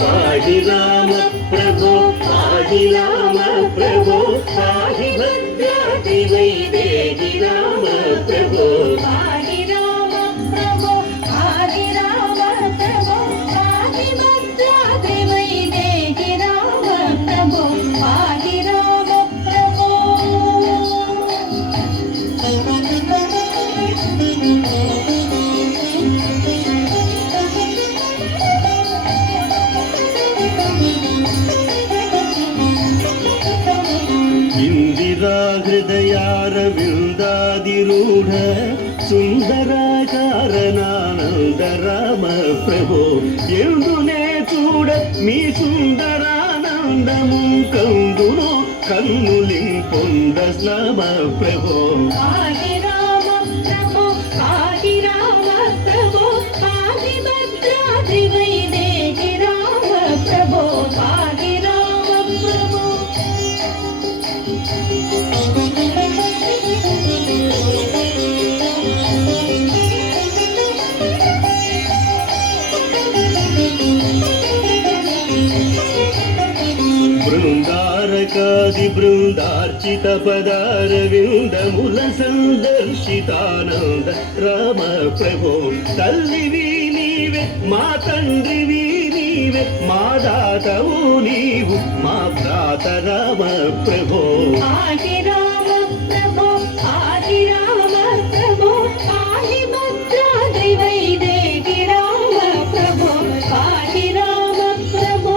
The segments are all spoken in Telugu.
पाहि राम प्रभो पाहि राम प्रभो पाहि भद्राद्रि वैदेहि राम प्रभो पाहि राम प्रभो पाहि राम प्रभो पाहि भद्राद्रि वैदेहि राम प्रभो पाहि राम प्रभो इंदिरा हृदयारविन्दादिरूढ सुन्दराकारणानन्द राम प्रभो ఎందునే చూడ మీ సుందరానందము కందును కన్నులింపొంద రామ ప్రభో पाहि राम प्रभो पाहि राम प्रभो पाहि भद्राद्रि वैदेहि राम प्रभो पाहि राम प्रभो బృందారకాది బృందార్చిత పదారవిందముల సందర్శితానంద రామ ప్రభో తల్లివి నీవే మా తండ్రివి నీవే మా దాతవు నీవు మా భ్రాత రామ ప్రభో पाहि राम प्रभो पाहि राम प्रभो पाहि भद्राद्रि वैदेहि राम प्रभो पाहि राम प्रभो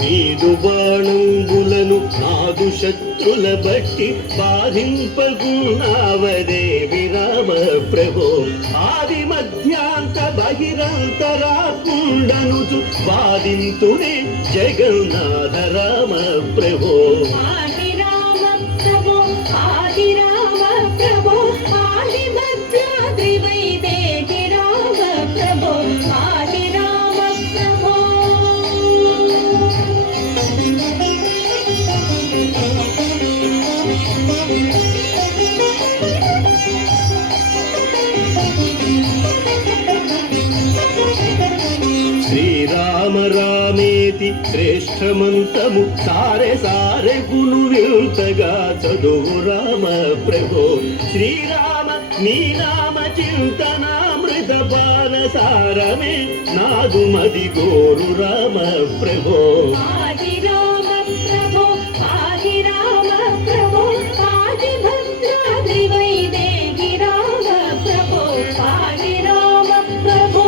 నీదు బాణంబులను నాదు శత్రుల బట్టి బాధింపగున్నావదేవి రామ ప్రభో ఆది మధ్యాంత బహిరంతరాకుండనుచు వాదింతునే జగన్నాథ రామ ప్రభో पाहि राम प्रभो पाहि राम प्रभो पाहि भद्राद्रि वैदेहि राम प्रभो पाहि राम प्रभो శ్రీరామ రామేతి శ్రేష్టమంతము సారె సారె గును వింతగా చదువు రామ ప్రభో శ్రీరామ నీ నామ చింతనామృత పానసారమే నాదు మది గోరు రామ ప్రభో पाहि राम प्रभो पाहि राम प्रभो पाहि भद्राद्रि वैदेहि राम प्रभो पाहि राम प्रभो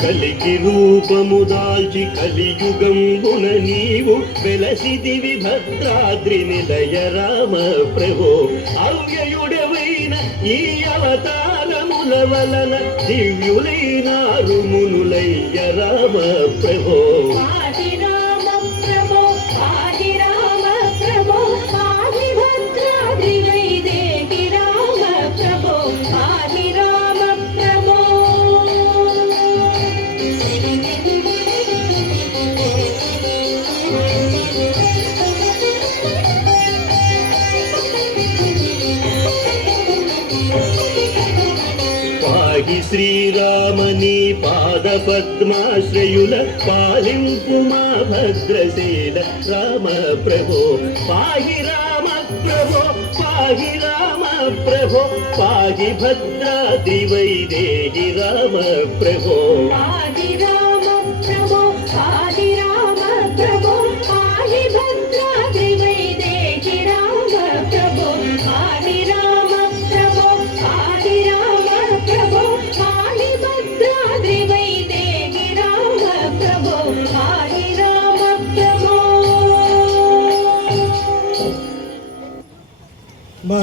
కలికి రూపము దాల్చి కలియుగంబున నీవు వెలసిదివి భద్రాద్రి నిలయ రామ ప్రభో అవ్యయుడవైన ఈ అవతారముల వలన దివ్యులైనారు మునులయ్య రామ ప్రభో पाहि राम प्रभो पाहि राम प्रभो पाहि भद्राद्रि वैदेहि राम प्रभो पाहि राम प्रभो పాగి శ్రీరామని పాద పద్మాశ్రయుల పాలింపు మా భద్రశీల రామ ప్రభో పాగి రామ ప్రభో పాగి రామ ప్రభో పాగి భద్రాద్రి వైదేహి రామ ప్రభో पाहि राम प्रभो पाहि राम प्रभो पाहि भद्राद्रि वैदेहि राम प्रभो पाहि राम प्रभो पाहि राम प्रभो पाहि भद्राद्रि वैदेहि राम प्रभो पाहि राम प्रभो మా